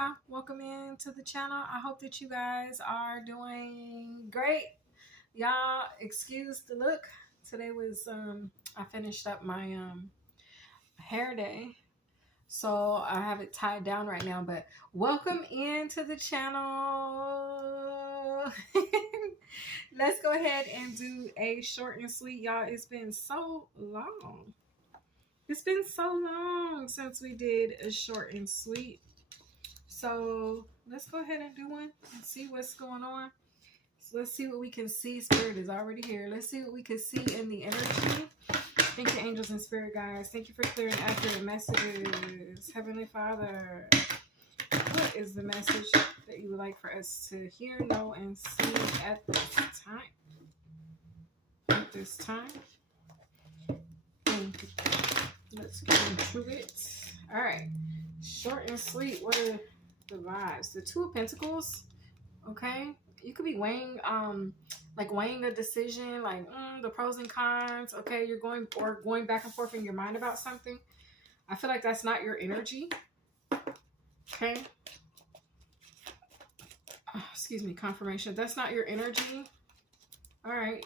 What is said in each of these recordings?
y'all, welcome in to the channel. I hope that you guys are doing great. Y'all, excuse the look. Today was I finished up my hair day, so I have it tied down right now. But welcome into the channel. Let's go ahead and do a short and sweet, y'all. It's been so long. It's been so long since we did a short and sweet. So let's go ahead and do one and see what's going on. So let's see what we can see. Spirit is already here. Let's see what we can see in the energy. Thank you, angels and spirit guides. Thank you for clearing accurate messages. Heavenly Father, what is the message that you would like for us to hear, know, and see at this time? At this time. Thank you. Let's get into it. All right. Short and sweet. What are the vibes? The Two of Pentacles. Okay. You could be weighing weighing a decision, like the pros and cons. Okay, you're going back and forth in your mind about something. I feel like that's not your energy. Okay. Excuse me, confirmation. That's not your energy. All right.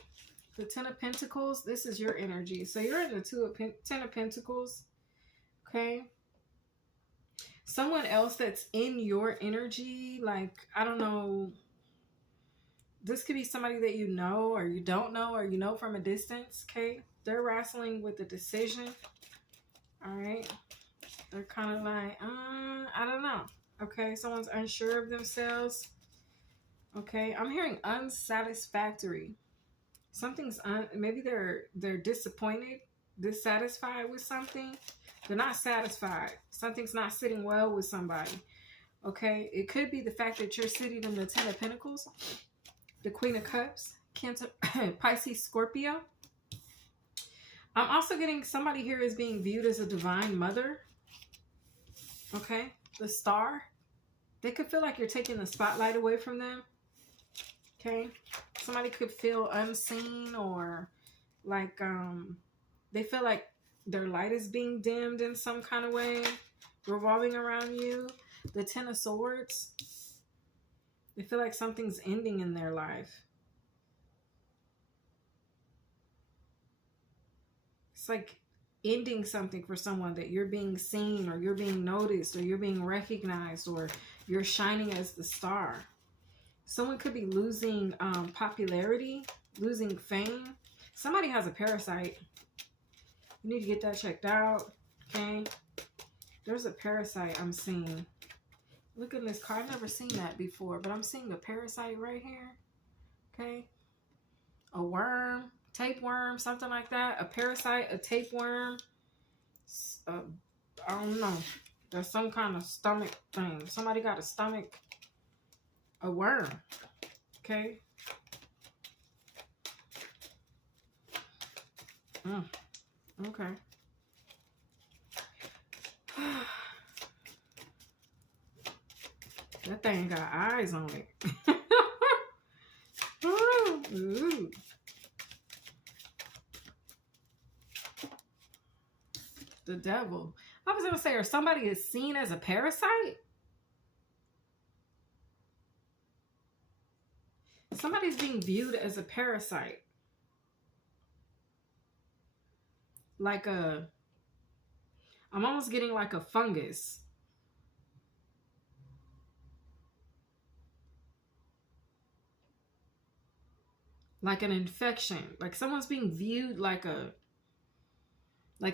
The Ten of Pentacles, this is your energy. So you're in the Ten of Pentacles. Okay. Someone else that's in your energy, like, I don't know. This could be somebody that you know or you don't know or you know from a distance. Okay. They're wrestling with a decision. All right. They're kind of like, I don't know. Okay. Someone's unsure of themselves. Okay. I'm hearing unsatisfactory. Something's maybe they're disappointed, dissatisfied with something. They're not satisfied. Something's not sitting well with somebody. Okay, it could be the fact that you're sitting in the Ten of Pentacles, the Queen of Cups, Cancer, Pisces, Scorpio. I'm also getting somebody here is being viewed as a divine mother. Okay, the Star. They could feel like you're taking the spotlight away from them. Okay, somebody could feel unseen or like they feel like their light is being dimmed in some kind of way, revolving around you. The Ten of Swords. They feel like something's ending in their life. It's like ending something for someone, that you're being seen or you're being noticed or you're being recognized or you're shining as the star. Someone could be losing popularity, losing fame. Somebody has a parasite. You need to get that checked out. Okay. There's a parasite I'm seeing. Look at this card. I've never seen that before, but I'm seeing a parasite right here. Okay. A worm, tapeworm, something like that. A parasite, a tapeworm. I don't know. There's some kind of stomach thing. Somebody got a stomach. A worm. Okay. Okay. That thing got eyes on it. Ooh. The devil. I was going to say, or somebody is seen as a parasite? Somebody's being viewed as a parasite. Like I'm almost getting like a fungus. Like an infection. Like someone's being viewed like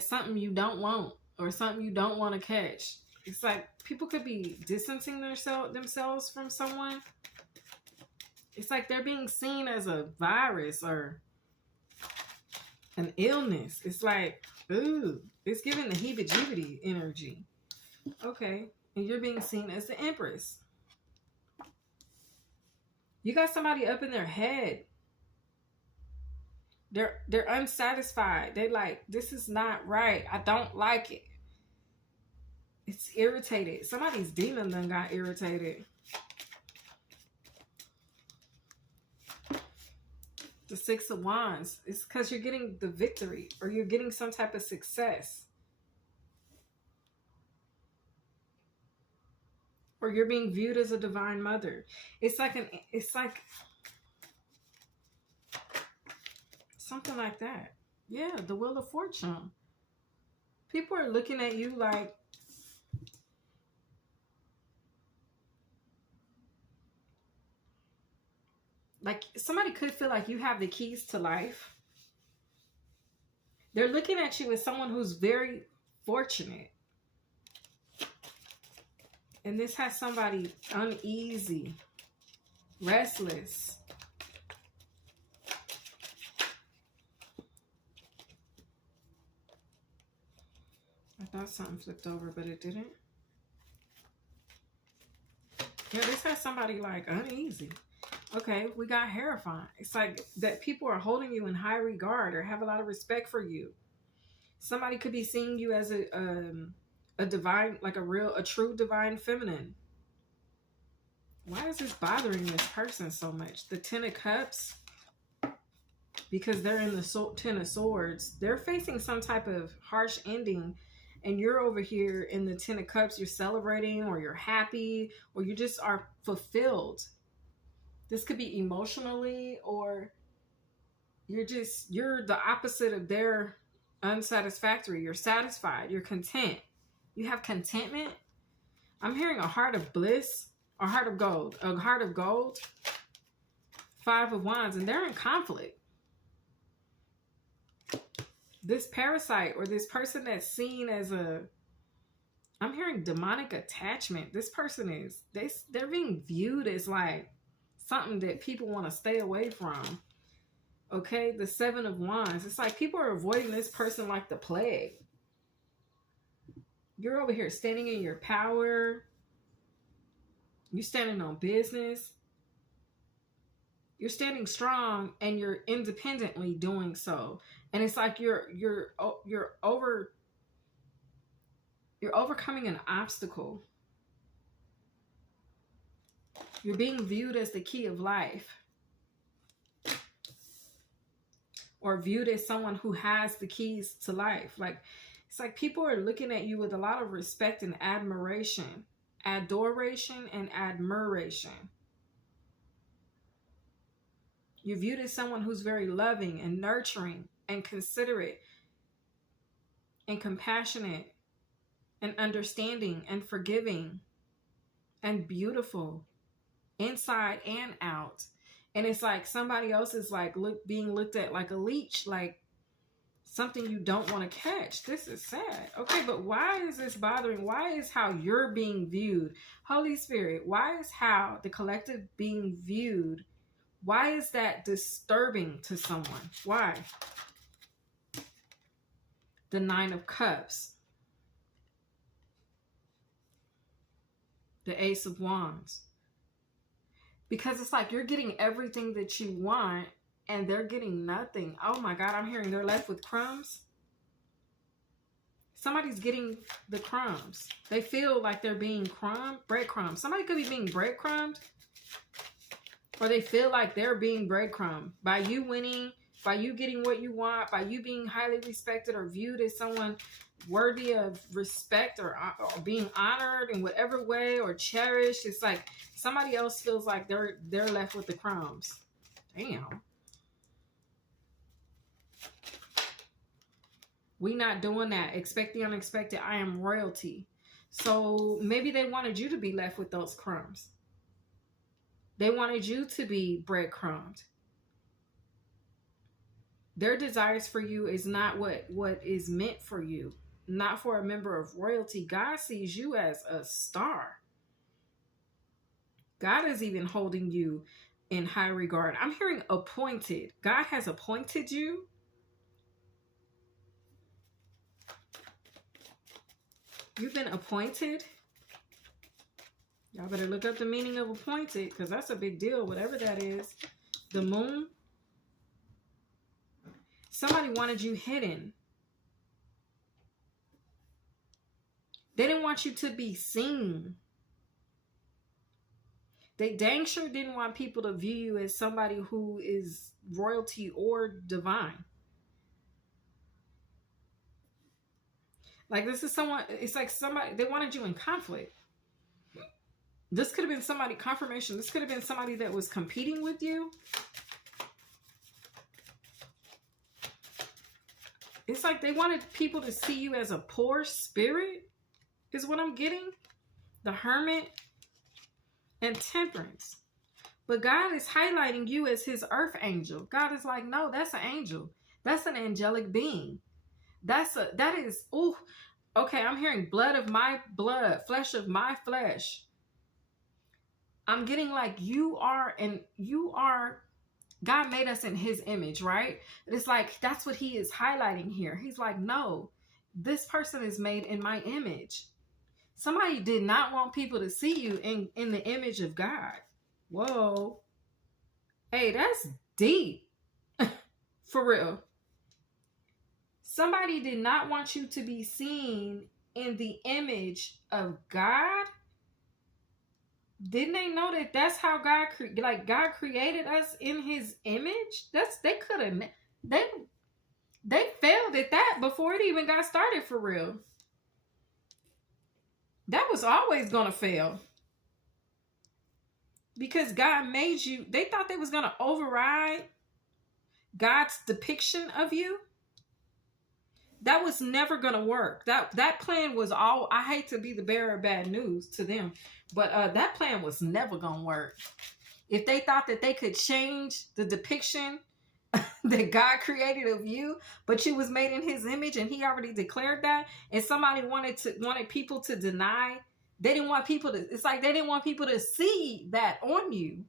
something you don't want or something you don't want to catch. It's like people could be distancing themselves from someone. It's like they're being seen as a virus or an illness. It's like, ooh, it's giving the heebie-jeebie energy. Okay. And you're being seen as the Empress. You got somebody up in their head. They're unsatisfied. They like, this is not right. I don't like it. It's irritated. Somebody's demon done got irritated. The Six of Wands. It's because you're getting the victory or you're getting some type of success. Or you're being viewed as a divine mother. It's like something like that. Yeah, the Wheel of Fortune. People are looking at you like somebody could feel like you have the keys to life. They're looking at you as someone who's very fortunate. And this has somebody uneasy, restless. I thought something flipped over, but it didn't. Yeah, this has somebody like uneasy. Okay, we got Hierophant. It's like that people are holding you in high regard or have a lot of respect for you. Somebody could be seeing you as a divine, like a true divine feminine. Why is this bothering this person so much? The Ten of Cups, because they're in the Ten of Swords. They're facing some type of harsh ending, and you're over here in the Ten of Cups. You're celebrating, or you're happy, or you just are fulfilled. This could be emotionally, or you're the opposite of their unsatisfactory. You're satisfied. You're content. You have contentment. I'm hearing a heart of bliss, a heart of gold, a heart of gold. Five of Wands, and they're in conflict. This parasite or this person that's seen as I'm hearing demonic attachment. This person is, they're being viewed as like something that people want to stay away from. Okay, the Seven of Wands. It's like people are avoiding this person like the plague. You're over here standing in your power. You're standing on business. You're standing strong, and you're independently doing so. And it's like you're overcoming an obstacle. You're being viewed as the key of life, or viewed as someone who has the keys to life. Like, it's like people are looking at you with a lot of respect and admiration, adoration and admiration. You're viewed as someone who's very loving and nurturing and considerate and compassionate and understanding and forgiving and beautiful inside and out. And it's like somebody else is like being looked at like a leech, like something you don't want to catch. This is sad. Okay, but why is this bothering? Why is how you're being viewed? Holy Spirit, why is how the collective being viewed? Why is that disturbing to someone? Why? The Nine of Cups. The Ace of Wands. Because it's like you're getting everything that you want and they're getting nothing. Oh my God, I'm hearing they're left with crumbs. Somebody's getting the crumbs. They feel like they're being breadcrumbed. Somebody could be being breadcrumbed. Or they feel like they're being breadcrumbed by you winning, by you getting what you want, by you being highly respected or viewed as someone worthy of respect or being honored in whatever way or cherished. It's like somebody else feels like they're left with the crumbs. Damn. We not doing that. Expect the unexpected. I am royalty. So maybe they wanted you to be left with those crumbs. They wanted you to be breadcrumbed. Their desires for you is not what is meant for you. Not for a member of royalty. God sees you as a star. God is even holding you in high regard. I'm hearing appointed. God has appointed you. You've been appointed. Y'all better look up the meaning of appointed, because that's a big deal, whatever that is. The Moon. Somebody wanted you hidden. They didn't want you to be seen. They dang sure didn't want people to view you as somebody who is royalty or divine. Like this is someone, it's like somebody, they wanted you in conflict. This could have been somebody, confirmation. This could have been somebody that was competing with you. It's like they wanted people to see you as a poor spirit, is what I'm getting. The Hermit and Temperance. But God is highlighting you as his earth angel. God is like, no, that's an angel. That's an angelic being. That is, ooh, okay, I'm hearing blood of my blood, flesh of my flesh. I'm getting like you are, God made us in his image, right? It's like, that's what he is highlighting here. He's like, no, this person is made in my image. Somebody did not want people to see you in the image of God. Whoa. Hey, that's deep. For real. Somebody did not want you to be seen in the image of God. Didn't they know that that's how God created us in his image? They failed at that before it even got started, for real. That was always going to fail. Because God made you, they thought they was going to override God's depiction of you. That was never going to work. That plan was all, I hate to be the bearer of bad news to them, but that plan was never going to work. If they thought that they could change the depiction that God created of you, but you was made in his image and he already declared that, and somebody wanted people to deny, they didn't want people to, it's like they didn't want people to see that on you.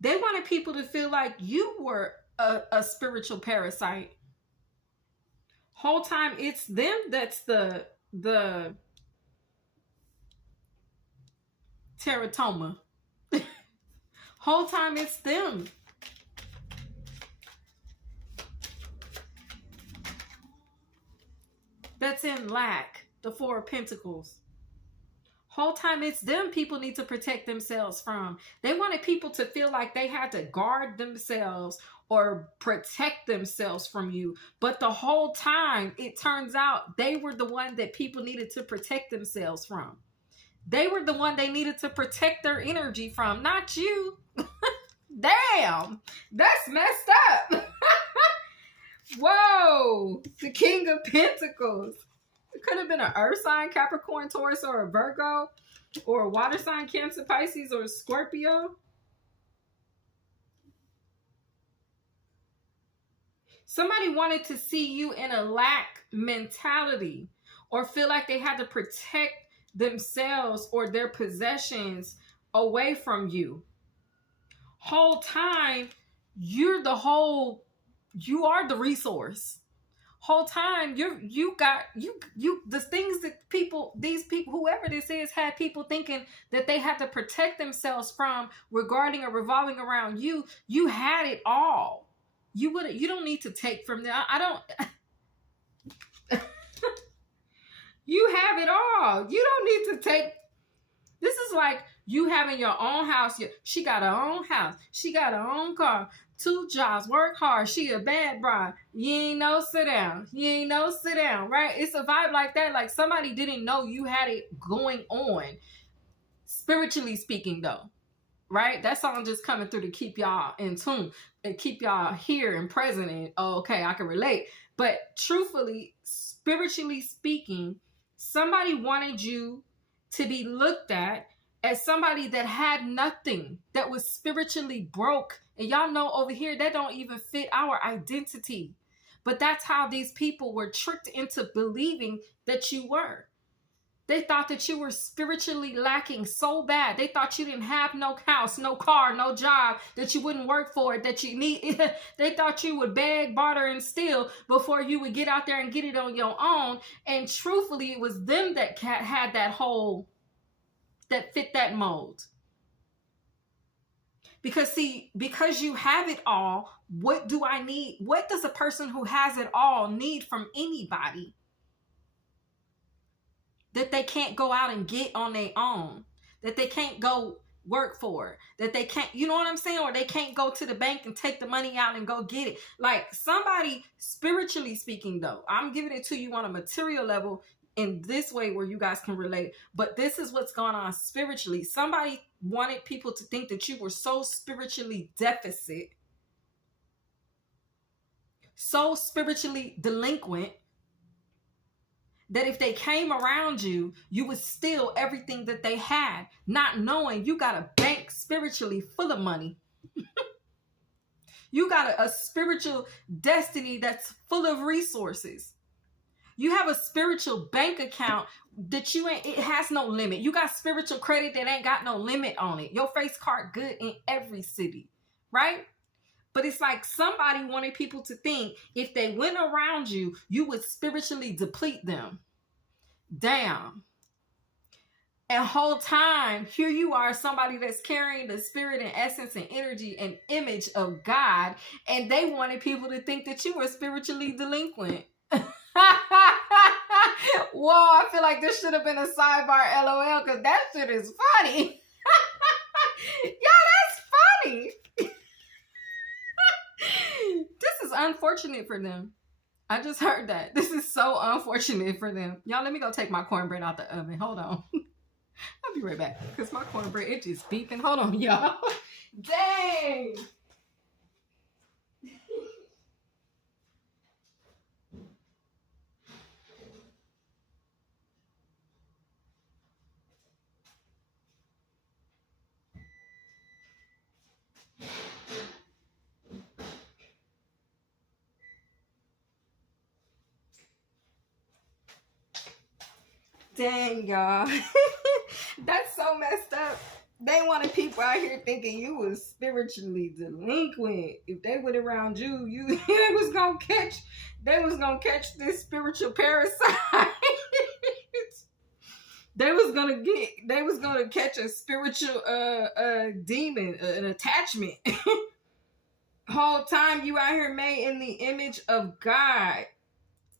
They wanted people to feel like you were a spiritual parasite. Whole time it's them that's the teratoma. Whole time it's them. That's in lack. The Four of Pentacles. Whole time it's them people need to protect themselves from. They wanted people to feel like they had to guard themselves or protect themselves from you. But the whole time, it turns out they were the one that people needed to protect themselves from. They were the one they needed to protect their energy from, not you. Damn, that's messed up. Whoa, the King of Pentacles. It could have been an earth sign, Capricorn, Taurus, or a Virgo, or a water sign, Cancer, Pisces, or Scorpio. Somebody wanted to see you in a lack mentality or feel like they had to protect themselves or their possessions away from you. Whole time, you are the resource. Whole time, the things that these people, whoever this is, had people thinking that they had to protect themselves from regarding or revolving around you. You had it all. You don't need to take from them. You have it all. You don't need to take. This is like you having your own house. She got her own house. She got her own car. 2 jobs. Work hard. She a bad bride. You ain't no sit down. You ain't no sit down. Right? It's a vibe like that. Like somebody didn't know you had it going on. Spiritually speaking, though. Right? That song just coming through to keep y'all in tune and keep y'all here and present. And okay, I can relate. But truthfully, spiritually speaking, somebody wanted you to be looked at as somebody that had nothing, that was spiritually broke. And y'all know over here, that don't even fit our identity. But that's how these people were tricked into believing that you were. They thought that you were spiritually lacking so bad. They thought you didn't have no house, no car, no job, that you wouldn't work for it, that you need. They thought you would beg, barter, and steal before you would get out there and get it on your own. And truthfully, it was them that had that fit that mold. Because you have it all, what do I need? What does a person who has it all need from anybody that they can't go out and get on their own, that they can't go work for, that they can't, you know what I'm saying? Or they can't go to the bank and take the money out and go get it. Like somebody, spiritually speaking though, I'm giving it to you on a material level. in this way where you guys can relate. But this is what's going on spiritually. Somebody wanted people to think that you were so spiritually deficit, so spiritually delinquent, that if they came around you, you would steal everything that they had, not knowing you got a bank spiritually full of money. You got a spiritual destiny that's full of resources. You have a spiritual bank account that it has no limit. You got spiritual credit that ain't got no limit on it. Your face card good in every city, right? But it's like somebody wanted people to think if they went around you, you would spiritually deplete them. Damn. And whole time, here you are, somebody that's carrying the spirit and essence and energy and image of God, and they wanted people to think that you were spiritually delinquent. Whoa, I feel like this should have been a sidebar LOL, because that shit is funny. Yeah, that's funny. This is unfortunate for them. I just heard that. This is so unfortunate for them. Y'all, let me go take my cornbread out the oven. Hold on. I'll be right back, because my cornbread, it just beeping. Hold on, y'all. Dang. Dang, y'all. That's so messed up. They wanted people out here thinking you was spiritually delinquent. If they went around you, they was gonna catch this spiritual parasite. They was gonna catch a spiritual demon, an attachment. Whole time you out here made in the image of God.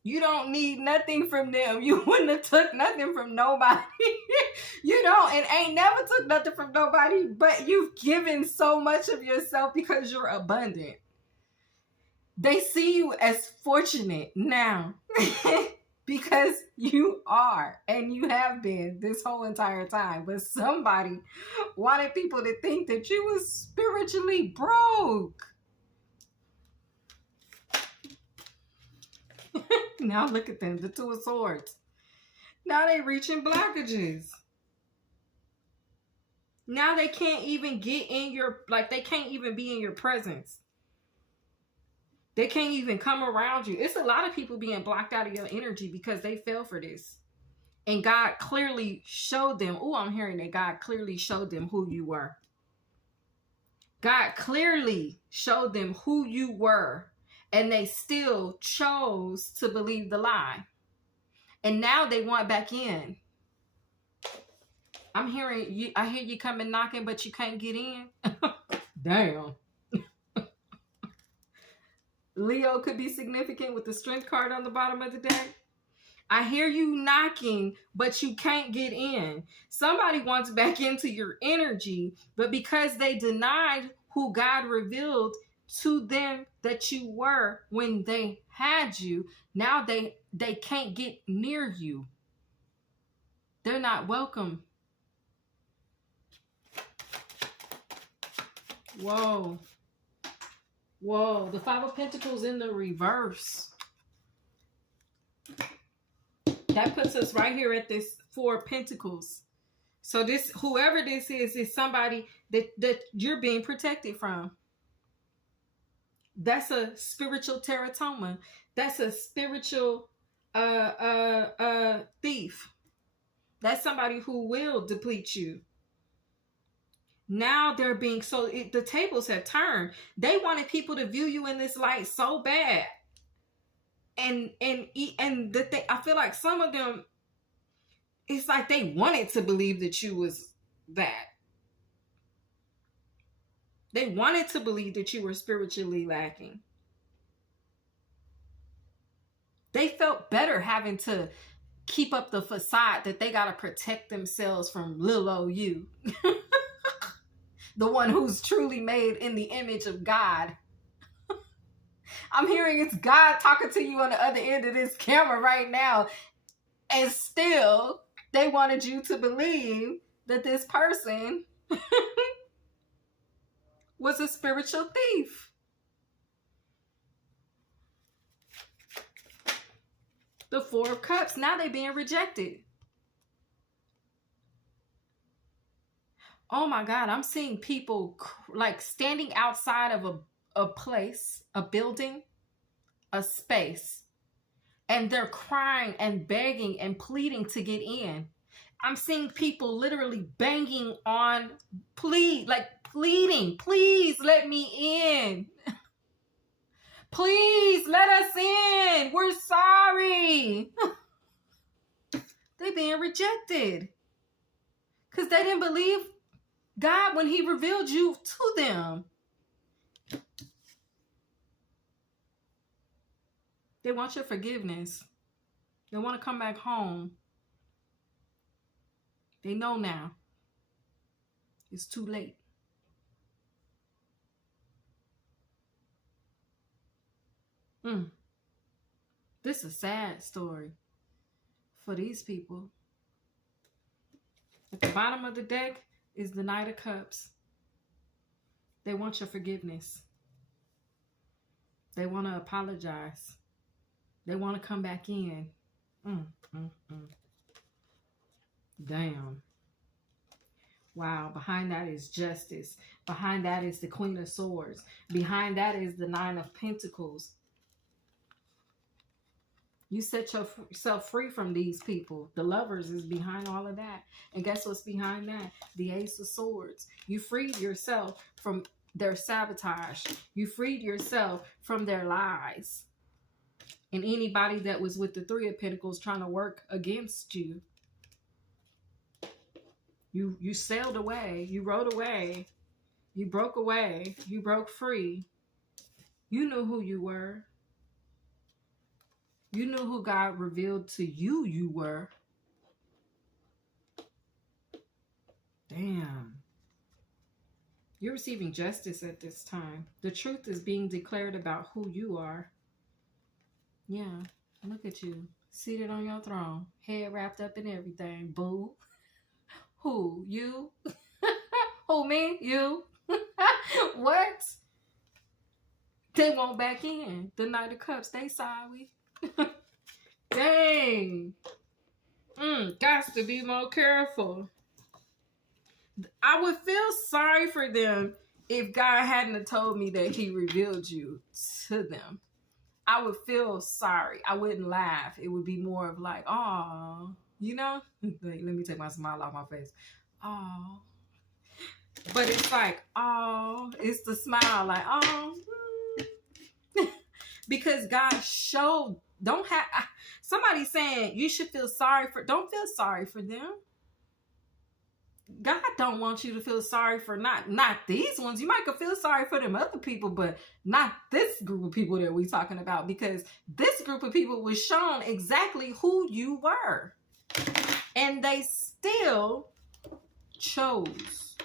You don't need nothing from them. You wouldn't have took nothing from nobody. You don't, and ain't never took nothing from nobody, but you've given so much of yourself because you're abundant. They see you as fortunate now because you are, and you have been this whole entire time. But somebody wanted people to think that you was spiritually broke. Now look at them, the Two of Swords. Now they reaching blockages. Now they can't even get in your, they can't even be in your presence. They can't even come around you. It's a lot of people being blocked out of your energy because they fell for this. And God clearly showed them. Oh, I'm hearing that God clearly showed them who you were. God clearly showed them who you were. And they still chose to believe the lie. And now they want back in. I'm hearing you. I hear you coming knocking, but you can't get in. Damn. Leo could be significant with the strength card on the bottom of the deck. I hear you knocking, but you can't get in. Somebody wants back into your energy, but because they denied who God revealed to them that you were when they had you, now they can't get near you. They're not welcome. Whoa. Whoa. The Five of Pentacles in the reverse. That puts us right here at this Four of Pentacles. So this, whoever this is somebody that you're being protected from. That's a spiritual teratoma. That's a spiritual thief. That's somebody who will deplete you. Now they're being the tables have turned. They wanted people to view you in this light so bad. And that I feel like some of them, it's like they wanted to believe that you was that. They wanted to believe that you were spiritually lacking. They felt better having to keep up the facade that they got to protect themselves from little old you. The one who's truly made in the image of God. I'm hearing it's God talking to you on the other end of this camera right now. And still, they wanted you to believe that this person was a spiritual thief. The Four of Cups, now they being rejected. Oh my God, I'm seeing people like standing outside of a place, a building, a space, and they're crying and begging and pleading to get in. I'm seeing people literally banging on, pleading, please let me in. Please let us in. We're sorry. They being rejected because they didn't believe God when he revealed you to them. They want your forgiveness. They want to come back home. They know now. It's too late. This is a sad story for these people. At the bottom of the deck is the Knight of Cups. They want your forgiveness. They want to apologize. They want to come back in. Damn. Wow. Behind that is Justice. Behind that is the Queen of Swords. Behind that is the Nine of Pentacles. You set yourself free from these people. The Lovers is behind all of that. And guess what's behind that? The Ace of Swords. You freed yourself from their sabotage. You freed yourself from their lies. And anybody that was with the Three of Pentacles trying to work against you. You sailed away. You rode away. You broke away. You broke free. You knew who you were. You knew who God revealed to you you were. Damn. You're receiving justice at this time. The truth is being declared about who you are. Yeah, look at you. Seated on your throne. Head wrapped up in everything. Boo. Who? You? Who, me? You? What? They won't back in. The Knight of Cups, they sorry. Dang. Got to be more careful. I would feel sorry for them if God hadn't told me that he revealed you to them. I would feel sorry. I wouldn't laugh. It would be more of like, oh, you know? Let me take my smile off my face. Oh. But it's like, oh, it's the smile, like, oh. Because God showed, somebody saying you should feel sorry for, don't feel sorry for them. God don't want you to feel sorry for not these ones. You might could feel sorry for them other people, but not this group of people that we're talking about, because this group of people was shown exactly who you were. And they still chose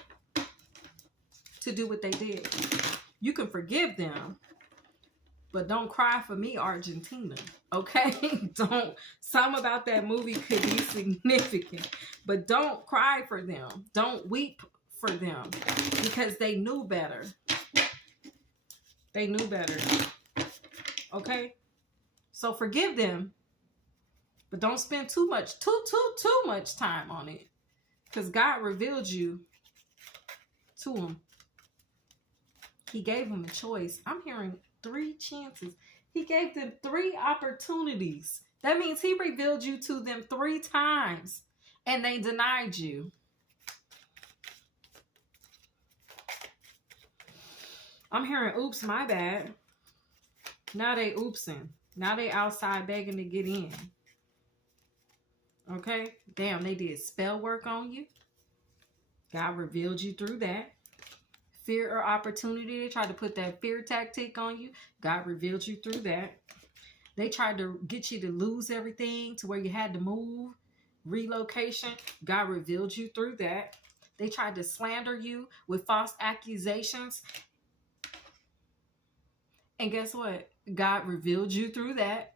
to do what they did. You can forgive them, but don't cry for me, Argentina. Okay? Some about that movie could be significant, but don't cry for them. Don't weep for them, because they knew better. They knew better. Okay? So forgive them, but don't spend too much time on it, because God revealed you to them. He gave them a choice. I'm hearing 3 chances. He gave them 3 opportunities. That means he revealed you to them 3 times and they denied you. I'm hearing, oops, my bad. Now they oopsing. Now they outside begging to get in. Okay? Damn, they did spell work on you. God revealed you through that. Fear or opportunity. They tried to put that fear tactic on you. God revealed you through that. They tried to get you to lose everything to where you had to move. Relocation. God revealed you through that. They tried to slander you with false accusations. And guess what? God revealed you through that.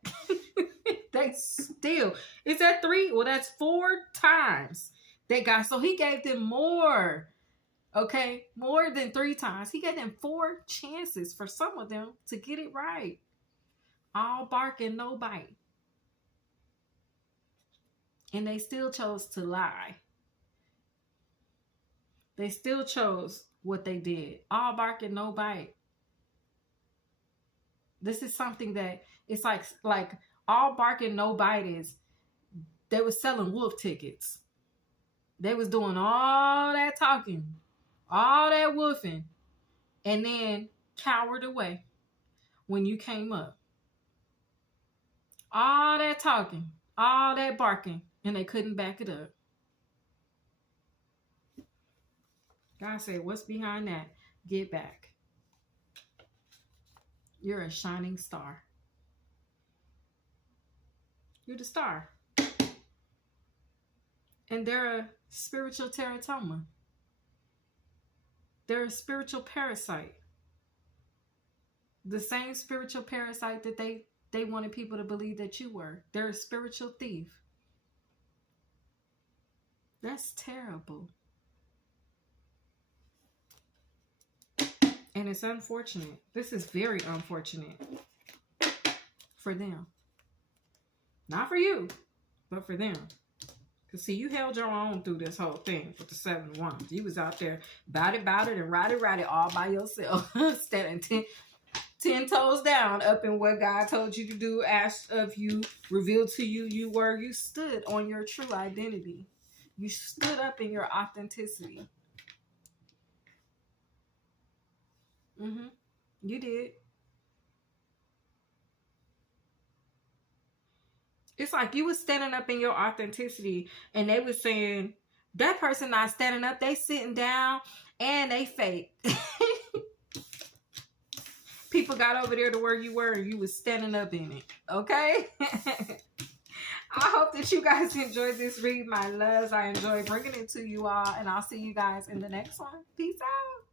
They still, it's at 3. Well, that's 4 times they got. So he gave them more. Okay, more than 3 times. He gave them 4 chances for some of them to get it right. All bark and no bite. And they still chose to lie. They still chose what they did. All bark and no bite. This is something that it's like all bark and no bite is they was selling wolf tickets. They was doing all that talking, all that woofing, and then cowered away when you came up. All that talking, all that barking, and they couldn't back it up. God said, what's behind that? Get back. You're a shining star. You're the star. And they're a spiritual teratoma. They're a spiritual parasite. The same spiritual parasite that they wanted people to believe that you were. They're a spiritual thief. That's terrible. And it's unfortunate. This is very unfortunate for them. Not for you, but for them. Because, see, you held your own through this whole thing with the 7 wands. You was out there about it, and ride it all by yourself. Standing 10 toes down up in what God told you to do, asked of you, revealed to you you stood on your true identity. You stood up in your authenticity. You did. It's like you was standing up in your authenticity and they was saying, that person not standing up, they sitting down and they fake. People got over there to where you were and you was standing up in it. Okay? I hope that you guys enjoyed this read, my loves. I enjoyed bringing it to you all, and I'll see you guys in the next one. Peace out.